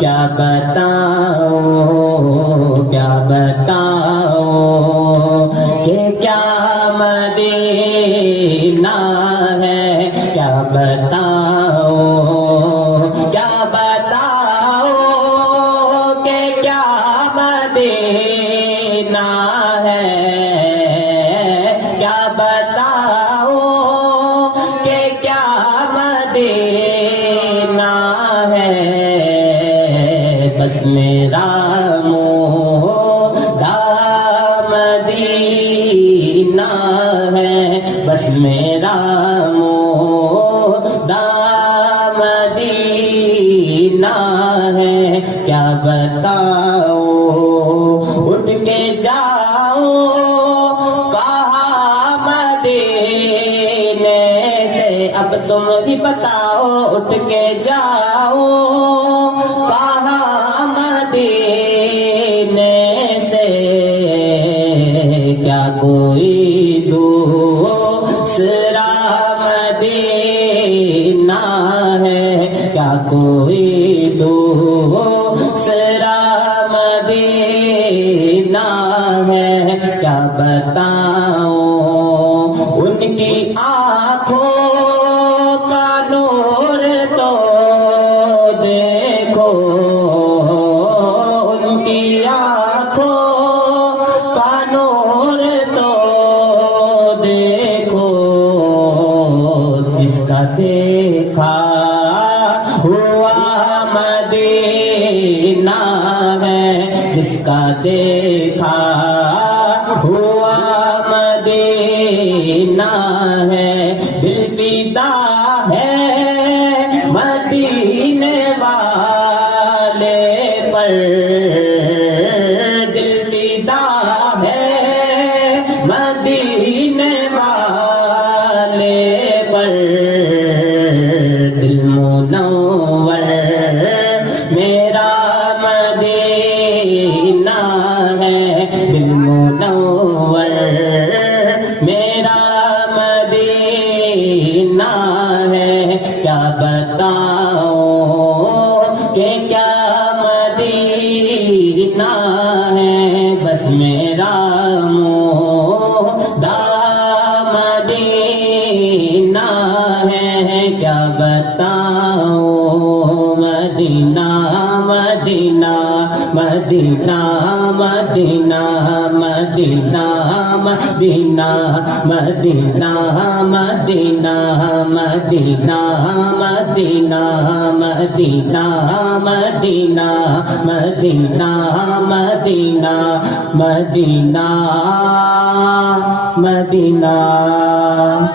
کیا بتاؤں کیا بتاؤں کہ کیا مدینہ ہے، کیا بتاؤں کیا بتاؤں کہ کیا مدینہ ہے، کیا بتاؤں کہ کیا مدینہ ہے، بس میرا مودہ مدینہ ہے، بس میرا مودہ مدینہ ہے، کیا بتاؤں اٹھ کے جاؤ کہاں مدینے سے، اب تم ہی بتاؤ اٹھ کے جاؤ کہاں مدینے سے، کیا کوئی دوسرا مدینہ ہے، کیا کوئی دوسرا مدینہ ہے، کیا بتاؤں ان کی آنکھوں کا نور تو دیکھو، ان کی آنکھوں کا نور تو دیکھو، جس کا دیکھا ہوا مدینہ ہے، جس کا دیکھا ہوا مدینہ ہے، دل فدا ہے مدینے والے پر، دل فدا ہے مدینے والے پر، دل منور میرا مدینہ ہے، دل منور میرا مدینہ ہے، کیا بتاؤں کہ کیا مدینہ ہے، بس میرا مودہ مدینہ ہے، کیا بتاؤں مدینہ مدینہ مدینہ مدینہ مدینہ مدینہ مدینہ مدینہ مدینہ مدینہ مدینہ مدینہ مدینہ مدینہ مدینہ مدینہ